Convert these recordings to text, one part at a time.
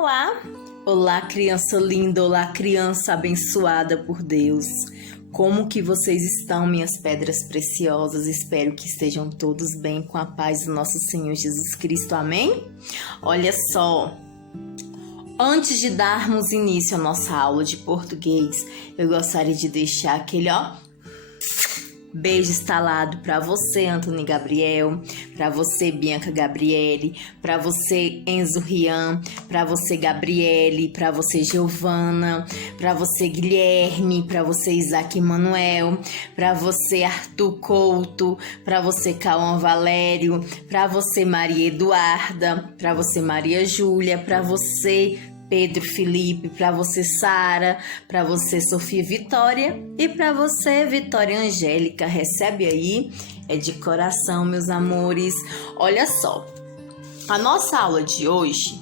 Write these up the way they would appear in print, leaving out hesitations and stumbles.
Olá! Olá, criança linda, olá, criança abençoada por Deus. Como que vocês estão, minhas pedras preciosas? Espero que estejam todos bem com a paz do nosso Senhor Jesus Cristo, amém? Olha só, antes de darmos início à nossa aula de português, eu gostaria de deixar aquele, beijo estalado para você, Antônio Gabriel, para você, Bianca Gabriele, para você, Enzo Rian, para você, Gabriele, para você, Giovana, para você, Guilherme, para você, Isaac Emanuel, para você, Arthur Couto, para você, Cauã Valério, para você, Maria Eduarda, para você, Maria Júlia, para você, Pedro Felipe, para você, Sara, para você, Sofia Vitória e para você, Vitória Angélica. Recebe aí, é de coração, meus amores. Olha só, a nossa aula de hoje,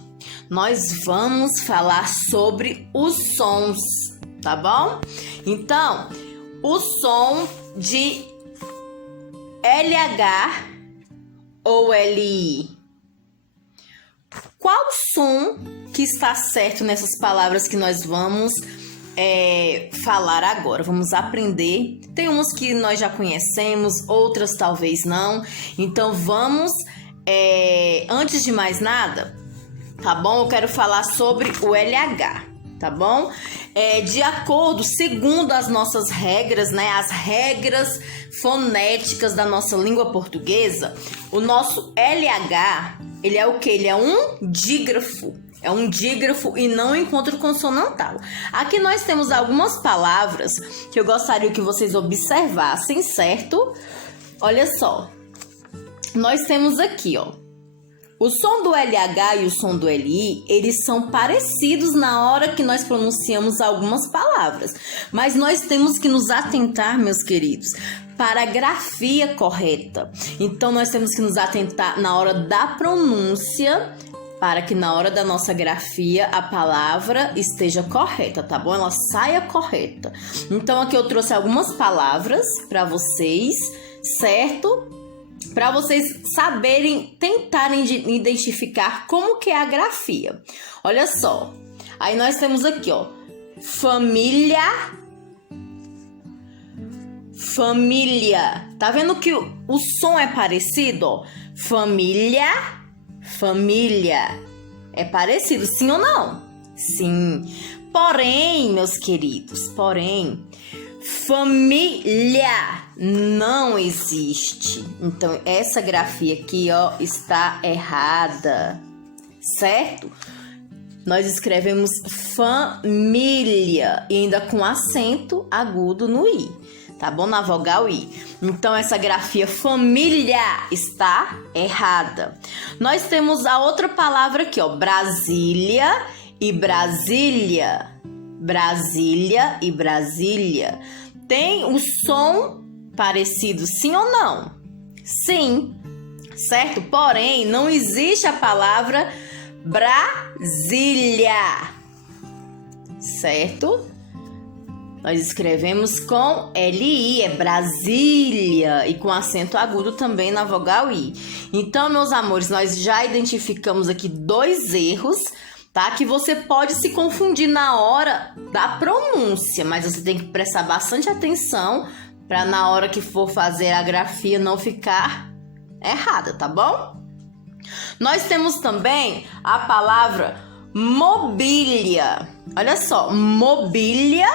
nós vamos falar sobre os sons, tá bom? Então, o som de LH ou LI. Qual som que está certo nessas palavras que nós vamos falar agora? Vamos aprender. Tem umas que nós já conhecemos, outras talvez não. Então vamos, antes de mais nada, tá bom? Eu quero falar sobre o LH, tá bom? De acordo, segundo as nossas regras, né? As regras fonéticas da nossa língua portuguesa, o nosso LH, ele é o quê? Ele é um dígrafo. É um dígrafo e não encontro consonantal. Aqui nós temos algumas palavras que eu gostaria que vocês observassem, certo? Olha só. Nós temos aqui, o som do LH e o som do LI, eles são parecidos na hora que nós pronunciamos algumas palavras. Mas nós temos que nos atentar, meus queridos, para a grafia correta. Então, nós temos que nos atentar na hora da pronúncia, para que na hora da nossa grafia a palavra esteja correta, tá bom? Ela saia correta. Então, aqui eu trouxe algumas palavras para vocês, certo? Para vocês saberem, tentarem identificar como que é a grafia. Olha só. Aí nós temos aqui, família. Família. Tá vendo que o som é parecido, Família. Família. É parecido, sim ou não? Sim. Porém, meus queridos, família não existe. Então, essa grafia aqui, está errada, certo? Nós escrevemos família e ainda com acento agudo no i, tá bom? Na vogal i. Então, essa grafia família está errada. Nós temos a outra palavra aqui, Brasília e Brasília. Brasília e Brasília. Tem o som parecido, sim ou não? Sim, certo? Porém, não existe a palavra Brasília, certo? Nós escrevemos com LI, é Brasília, e com acento agudo também na vogal I. Então, meus amores, nós já identificamos aqui dois erros, tá? Que você pode se confundir na hora da pronúncia, mas você tem que prestar bastante atenção para na hora que for fazer a grafia não ficar errada, tá bom? Nós temos também a palavra mobília. Olha só, mobília,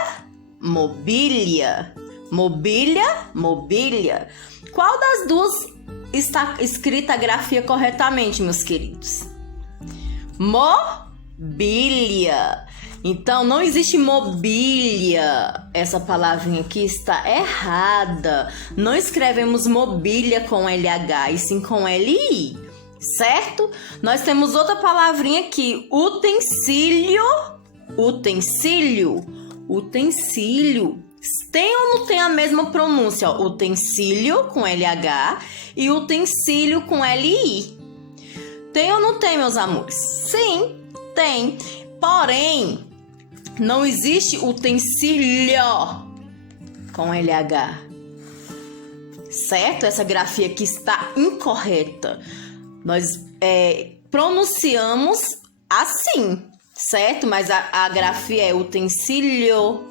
mobília, mobília, mobília. Qual das duas está escrita a grafia corretamente, meus queridos? Mobília. Então, não existe mobília. Essa palavrinha aqui está errada. Não escrevemos mobília com LH, e sim com LI, certo? Nós temos outra palavrinha aqui, utensílio. Utensílio. Utensílio. Tem ou não tem a mesma pronúncia? Utensílio com LH e utensílio com LI. Tem ou não tem, meus amores? Sim, tem. Porém, não existe utensílio com LH, certo? Essa grafia aqui está incorreta. Nós pronunciamos assim, certo? Mas a grafia é utensílio,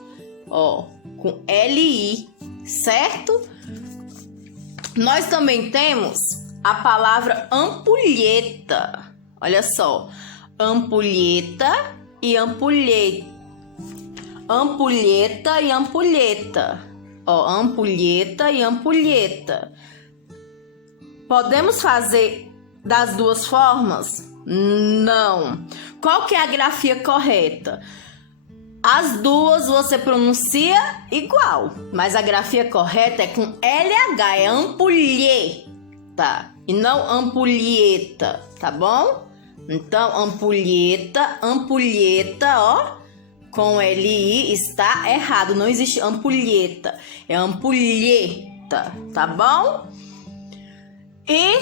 ó, com L-I, certo? Nós também temos a palavra ampulheta. Olha só, ampulheta e ampulheta. Ampulheta e ampulheta. Ó, ampulheta e ampulheta. Podemos fazer das duas formas? Não. Qual que é a grafia correta? As duas você pronuncia igual, mas a grafia correta é com LH, é ampulheta e não ampulheta, tá bom? Então, ampulheta, ampulheta, ó, com LI está errado, não existe ampulheta, é ampulheta, tá bom? E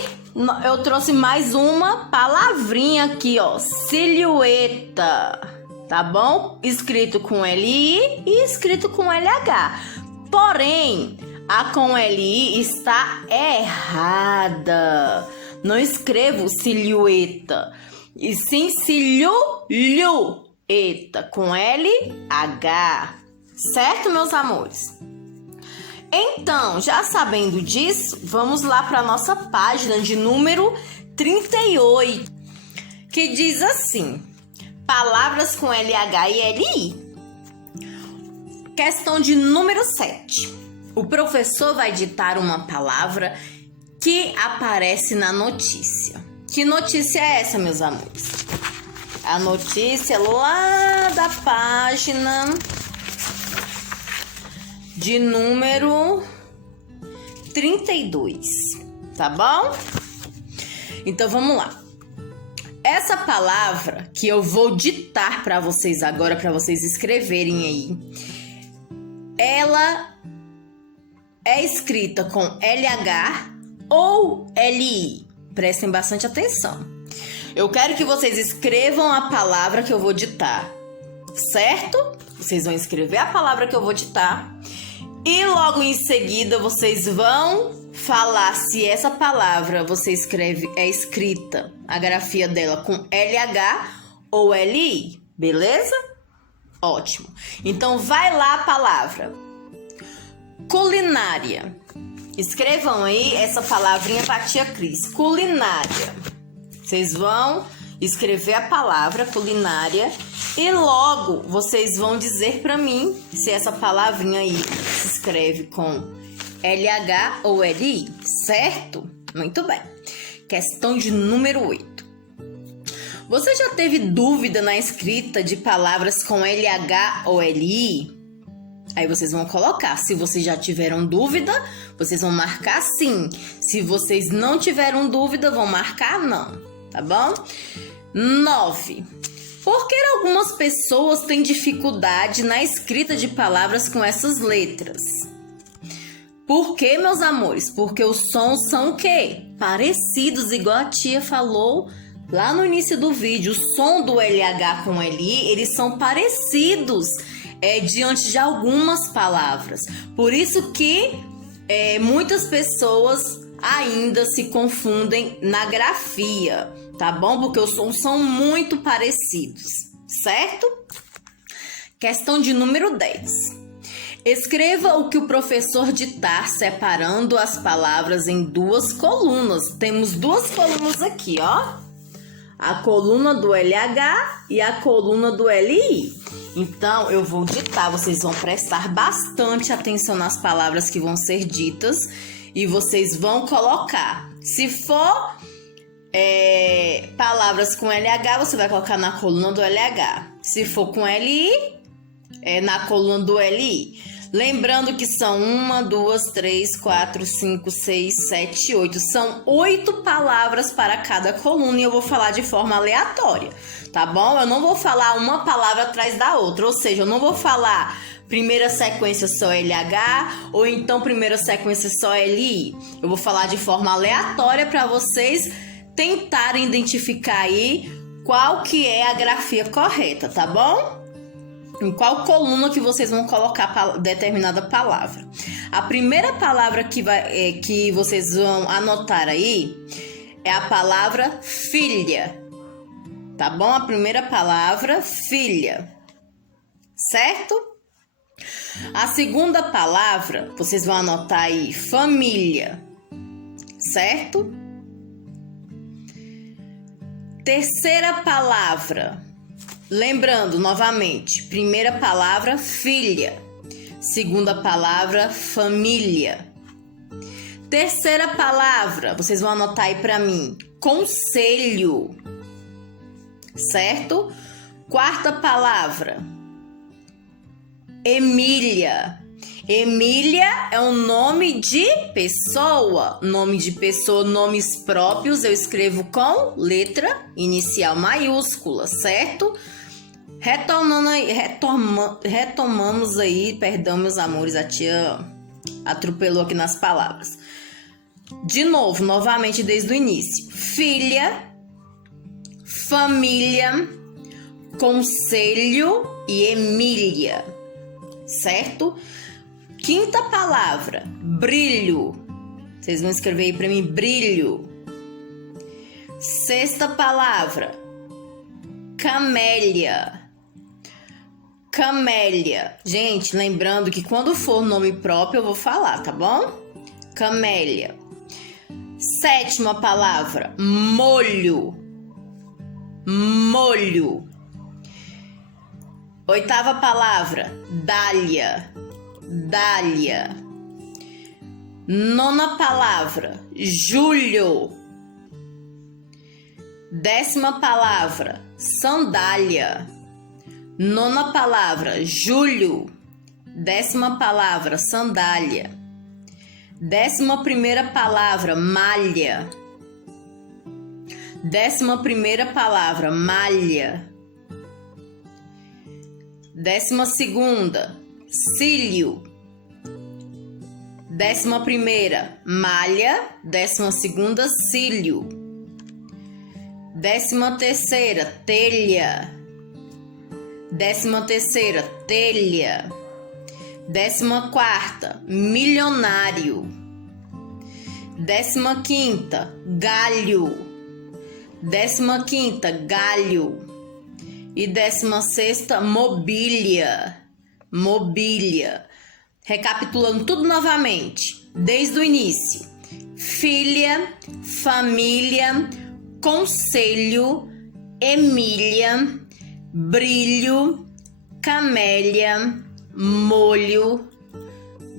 eu trouxe mais uma palavrinha aqui, ó, silhueta. Tá bom? Escrito com L-I e escrito com LH. Porém, a com L-I está errada. Não escrevo silhueta, e sim silhueta, com LH. Certo, meus amores? Então, já sabendo disso, vamos lá para a nossa página de número 38, que diz assim: palavras com LH e LI. Questão de número 7. O professor vai ditar uma palavra que aparece na notícia. Que notícia é essa, meus amores? A notícia lá da página de número 32, tá bom? Então, vamos lá. Essa palavra que eu vou ditar para vocês agora, para vocês escreverem aí, ela é escrita com LH ou LI. Prestem bastante atenção. Eu quero que vocês escrevam a palavra que eu vou ditar, certo? Vocês vão escrever a palavra que eu vou ditar e logo em seguida vocês vão falar se essa palavra você escreve, é escrita, a grafia dela com LH ou LI, beleza? Ótimo. Então vai lá a palavra. Culinária. Escrevam aí essa palavrinha para a tia Cris. Culinária. Vocês vão escrever a palavra culinária e logo vocês vão dizer para mim se essa palavrinha aí se escreve com LH ou LI, certo? Muito bem. Questão de número 8. Você já teve dúvida na escrita de palavras com LH ou LI? Aí vocês vão colocar. Se vocês já tiveram dúvida, vocês vão marcar sim. Se vocês não tiveram dúvida, vão marcar não, tá bom? 9. Por que algumas pessoas têm dificuldade na escrita de palavras com essas letras? Por quê, meus amores? Porque os sons são o quê? Parecidos, igual a tia falou lá no início do vídeo. O som do LH com LI, eles são parecidos diante de algumas palavras. Por isso que muitas pessoas ainda se confundem na grafia, tá bom? Porque os sons são muito parecidos, certo? Questão de número 10. Escreva o que o professor ditar separando as palavras em duas colunas. Temos duas colunas aqui, ó. A coluna do LH e a coluna do LI. Então, eu vou ditar. Vocês vão prestar bastante atenção nas palavras que vão ser ditas e vocês vão colocar. Se for palavras com LH, você vai colocar na coluna do LH. Se for com LI, na coluna do LI. Lembrando que são 1, 2, 3, 4, 5, 6, 7, 8. São 8 palavras para cada coluna e eu vou falar de forma aleatória, tá bom? Eu não vou falar uma palavra atrás da outra, ou seja, eu não vou falar primeira sequência só LH ou então primeira sequência só LI. Eu vou falar de forma aleatória para vocês tentarem identificar aí qual que é a grafia correta, tá bom? Em qual coluna que vocês vão colocar determinada palavra. A primeira palavra que vocês vão anotar aí é a palavra filha. tá bom? A primeira palavra, filha, certo? A segunda palavra, vocês vão anotar aí, família, certo? Terceira palavra, lembrando novamente, primeira palavra, filha, segunda palavra, família. Terceira palavra, vocês vão anotar aí para mim, conselho, certo? Quarta palavra, Emília. Emília é um nome de pessoa. Nome de pessoa, nomes próprios, eu escrevo com letra inicial maiúscula, certo? Retomamos aí, perdão, meus amores, a tia atropelou aqui nas palavras. De novo, novamente desde o início. Filha, família, conselho e Emília, certo? Quinta palavra, brilho. Vocês vão escrever aí para mim, brilho. Sexta palavra, camélia. Camélia. Gente, lembrando que quando for nome próprio eu vou falar, tá bom? Camélia. Sétima palavra, molho. Molho. Oitava palavra, dália. Dália. Nona palavra, julho. Décima palavra, sandália. Nona palavra, julho. Décima palavra, sandália. 11ª palavra, malha. 11ª palavra, malha. 12ª, cílio. 11ª, malha. 12ª, cílio. 13ª, telha. 13ª, telha. 14ª, milionário. 15ª, galho. 15ª, galho. E 16ª, mobília. Mobília. Recapitulando tudo novamente, desde o início. Filha, família, conselho, Emília, brilho, camélia, molho,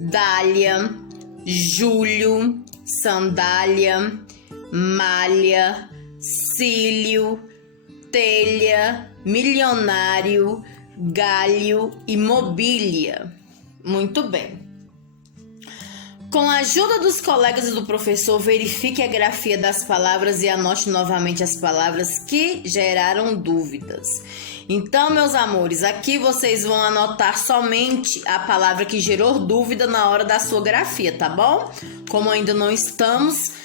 dália, julho, sandália, malha, cílio, telha, milionário, galho e mobília. Muito bem. Com a ajuda dos colegas e do professor, verifique a grafia das palavras e anote novamente as palavras que geraram dúvidas. Então, meus amores, aqui vocês vão anotar somente a palavra que gerou dúvida na hora da sua grafia, tá bom? Como ainda não estamos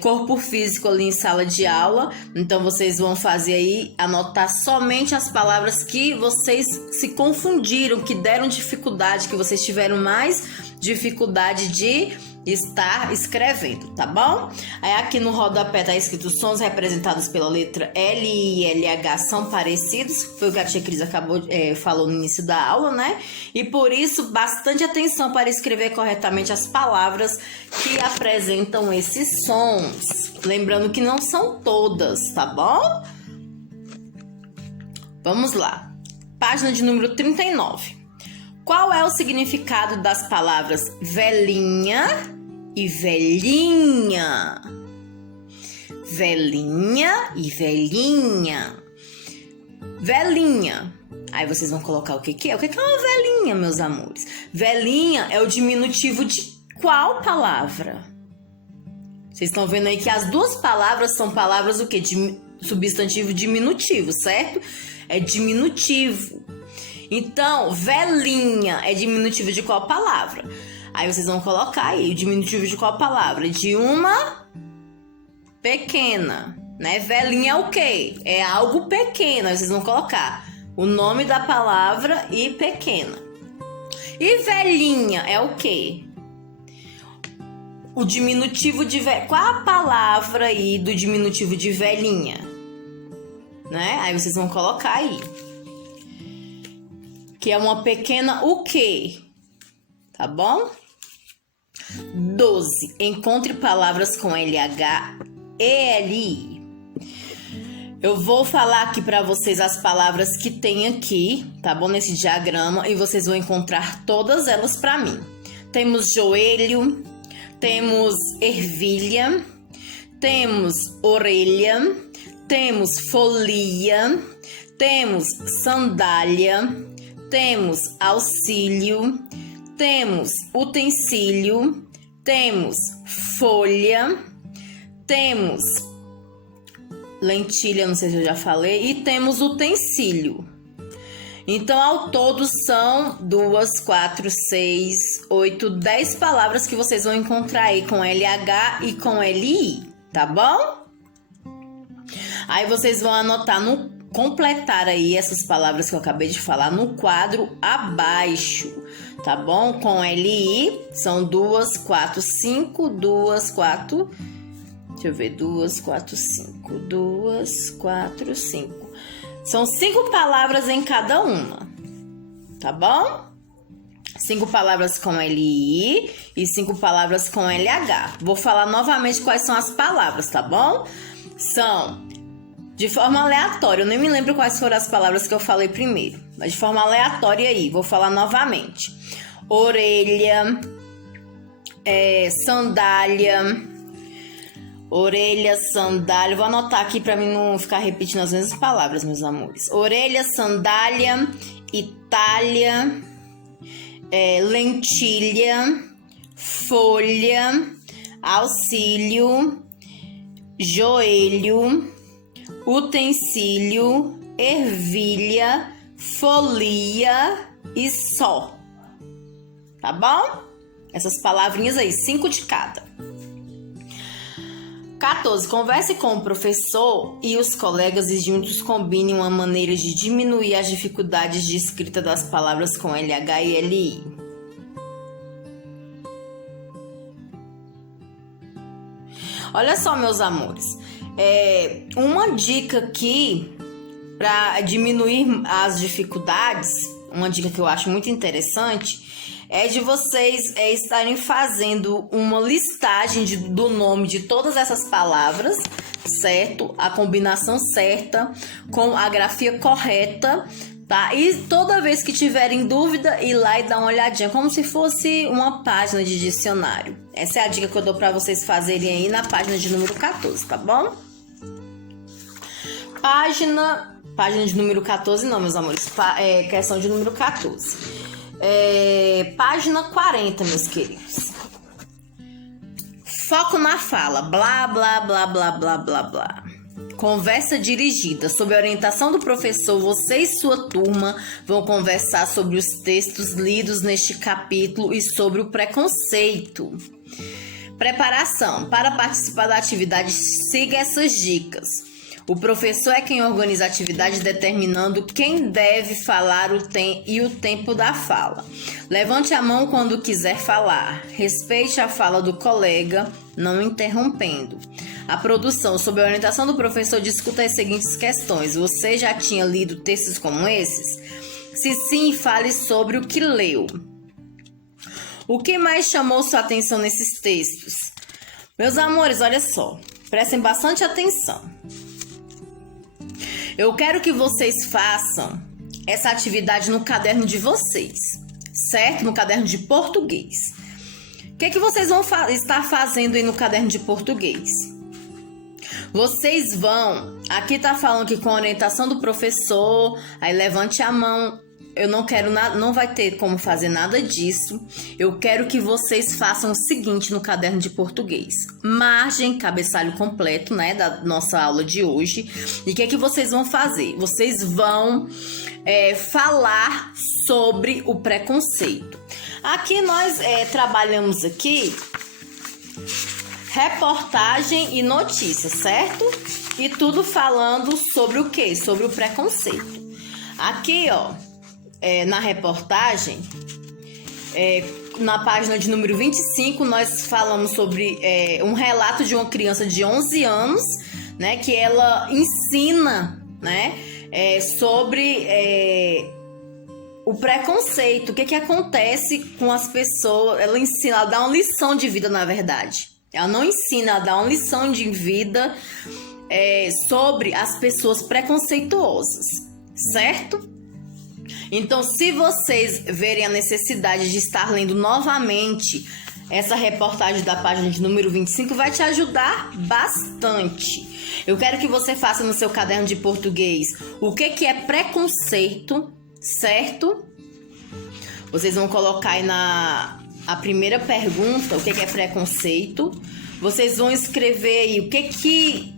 corpo físico ali em sala de aula, então vocês vão fazer aí, anotar somente as palavras que vocês se confundiram, que deram dificuldade, que vocês tiveram mais dificuldade de estar escrevendo, tá bom? Aí aqui no rodapé tá escrito sons representados pela letra L e LH são parecidos, foi o que a tia Cris falou no início da aula, né? E por isso, bastante atenção para escrever corretamente as palavras que apresentam esses sons. Lembrando que não são todas, tá bom? Vamos lá. Página de número 39. Qual é o significado das palavras velhinha e velhinha? Velhinha e velhinha. Velhinha. Aí vocês vão colocar o que que é? O que que é uma velhinha, meus amores? Velhinha é o diminutivo de qual palavra? Vocês estão vendo aí que as duas palavras são palavras o quê? De substantivo diminutivo, certo? É diminutivo. Então, velhinha é diminutivo de qual palavra? Aí vocês vão colocar aí o diminutivo de qual palavra? De uma pequena, né? Velhinha é o quê? É algo pequeno. Aí vocês vão colocar o nome da palavra e pequena. E velhinha é o quê? O diminutivo de... Qual a palavra aí do diminutivo de velhinha? né? Aí vocês vão colocar aí. Que é uma pequena o quê? Tá bom? 12. Encontre palavras com LH e LI. Eu vou falar aqui para vocês as palavras que tem aqui, tá bom? Nesse diagrama, e vocês vão encontrar todas elas para mim. Temos joelho, temos ervilha, temos orelha, temos folia, temos sandália, temos auxílio, temos utensílio, temos folha, temos lentilha, não sei se eu já falei, e temos utensílio. Então, ao todo, são 2, 4, 6, 8, 10 palavras que vocês vão encontrar aí com LH e com LI, tá bom? Aí vocês vão anotar completar aí essas palavras que eu acabei de falar no quadro abaixo, tá bom? Com LI, são 2, 4, 5, 2, 4... Deixa eu ver, 2, 4, 5, 2, 4, 5. São 5 palavras em cada uma, tá bom? 5 palavras com LI e 5 palavras com LH. Vou falar novamente quais são as palavras, tá bom? São de forma aleatória, eu nem me lembro quais foram as palavras que eu falei primeiro, mas de forma aleatória aí, vou falar novamente. Orelha, sandália, orelha, sandália. Vou anotar aqui para mim não ficar repetindo as mesmas palavras, meus amores. Orelha, sandália, Itália, lentilha, folha, auxílio, joelho, utensílio, ervilha, folia e só. Tá bom? Essas palavrinhas aí, 5 de cada. 14. Converse com o professor e os colegas e juntos combinem uma maneira de diminuir as dificuldades de escrita das palavras com LH e LI. Olha só, meus amores. Uma dica aqui para diminuir as dificuldades, uma dica que eu acho muito interessante, é de vocês estarem fazendo uma listagem do nome de todas essas palavras, certo? A combinação certa, com a grafia correta, tá? E toda vez que tiverem dúvida, ir lá e dar uma olhadinha, como se fosse uma página de dicionário. Essa é a dica que eu dou para vocês fazerem aí na página de número 14, tá bom? Página de número 14 não, meus amores, questão de número 14. Página 40, meus queridos. Foco na fala. Blá, blá, blá, blá, blá, blá, blá. Conversa dirigida. Sob a orientação do professor, você e sua turma vão conversar sobre os textos lidos neste capítulo e sobre o preconceito. Preparação. Para participar da atividade, siga essas dicas. O professor é quem organiza a atividade, determinando quem deve falar e o tempo da fala. Levante a mão quando quiser falar. Respeite a fala do colega, não interrompendo. A produção, sob a orientação do professor, discuta as seguintes questões. Você já tinha lido textos como esses? Se sim, fale sobre o que leu. O que mais chamou sua atenção nesses textos? Meus amores, olha só. Prestem bastante atenção. Eu quero que vocês façam essa atividade no caderno de vocês, certo? No caderno de português. O que é que vocês vão estar fazendo aí no caderno de português? Vocês vão... Aqui tá falando que com a orientação do professor, aí levante a mão. Eu não quero nada, não vai ter como fazer nada disso. Eu quero que vocês façam o seguinte no caderno de português. Margem, cabeçalho completo, né, da nossa aula de hoje. E o que é que vocês vão fazer? Vocês vão falar sobre o preconceito. Aqui nós trabalhamos aqui reportagem e notícia, certo? E tudo falando sobre o quê? Sobre o preconceito. Aqui, ó, na reportagem, na página de número 25, nós falamos sobre um relato de uma criança de 11 anos, né, que ela ensina né? Sobre o preconceito, o que acontece com as pessoas. Ela ensina, ela dá uma lição de vida, na verdade. Ela não ensina, ela dá uma lição de vida sobre as pessoas preconceituosas, certo? Então, se vocês verem a necessidade de estar lendo novamente essa reportagem da página de número 25, vai te ajudar bastante. Eu quero que você faça no seu caderno de português o que é preconceito, certo? Vocês vão colocar aí a primeira pergunta, o que é preconceito. Vocês vão escrever aí o que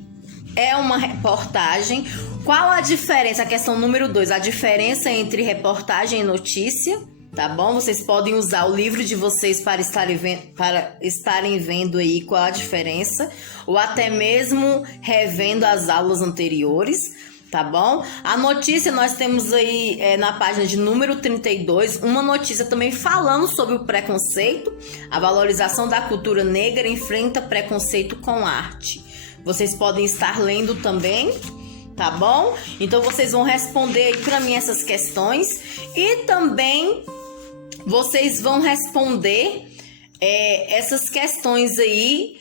é uma reportagem. Qual a diferença? A questão número 2, a diferença entre reportagem e notícia, tá bom? Vocês podem usar o livro de vocês para estarem vendo aí qual a diferença, ou até mesmo revendo as aulas anteriores, tá bom? A notícia nós temos aí na página de número 32, uma notícia também falando sobre o preconceito. A valorização da cultura negra enfrenta preconceito com arte. Vocês podem estar lendo também, tá bom? Então vocês vão responder aí para mim essas questões e também vocês vão responder essas questões aí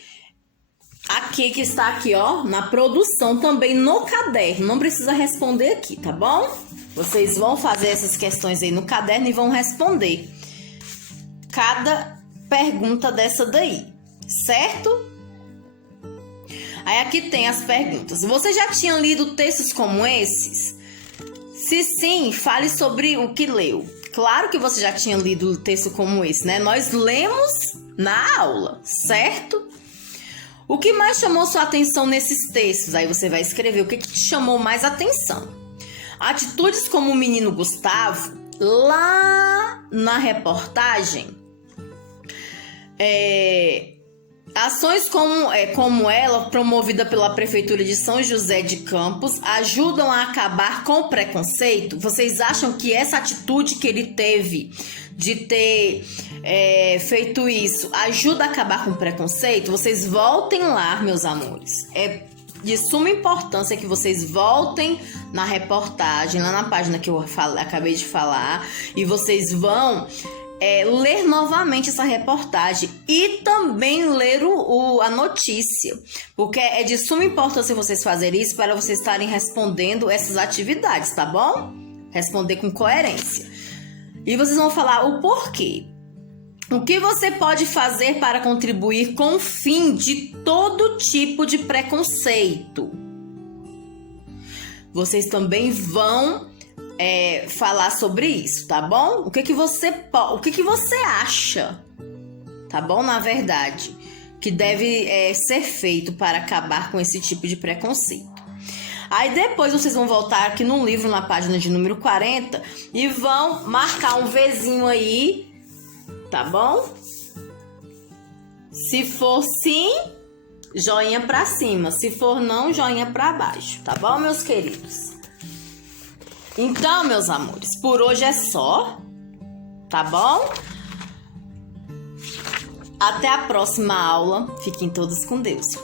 aqui que está aqui, ó, na produção também no caderno. Não precisa responder aqui, tá bom? Vocês vão fazer essas questões aí no caderno e vão responder cada pergunta dessa daí, certo? Aí aqui tem as perguntas. Você já tinha lido textos como esses? Se sim, fale sobre o que leu. Claro que você já tinha lido texto como esse, né? Nós lemos na aula, certo? O que mais chamou sua atenção nesses textos? Aí você vai escrever o que te chamou mais atenção. Atitudes como o menino Gustavo, lá na reportagem, ações como ela, promovida pela Prefeitura de São José de Campos, ajudam a acabar com o preconceito? Vocês acham que essa atitude que ele teve de ter feito isso ajuda a acabar com o preconceito? Vocês voltem lá, meus amores. É de suma importância que vocês voltem na reportagem, lá na página que eu acabei de falar, e vocês vão ler novamente essa reportagem e também ler a notícia, porque é de suma importância vocês fazerem isso para vocês estarem respondendo essas atividades, tá bom? Responder com coerência. E vocês vão falar o porquê. O que você pode fazer para contribuir com o fim de todo tipo de preconceito? Vocês também vão falar sobre isso, tá bom? O que você acha, tá bom? Na verdade, que deve ser feito para acabar com esse tipo de preconceito. Aí depois vocês vão voltar aqui no livro, na página de número 40, e vão marcar um Vzinho aí, tá bom? Se for sim, joinha pra cima. Se for não, joinha pra baixo, tá bom, meus queridos? Então, meus amores, por hoje é só, tá bom? Até a próxima aula. Fiquem todos com Deus.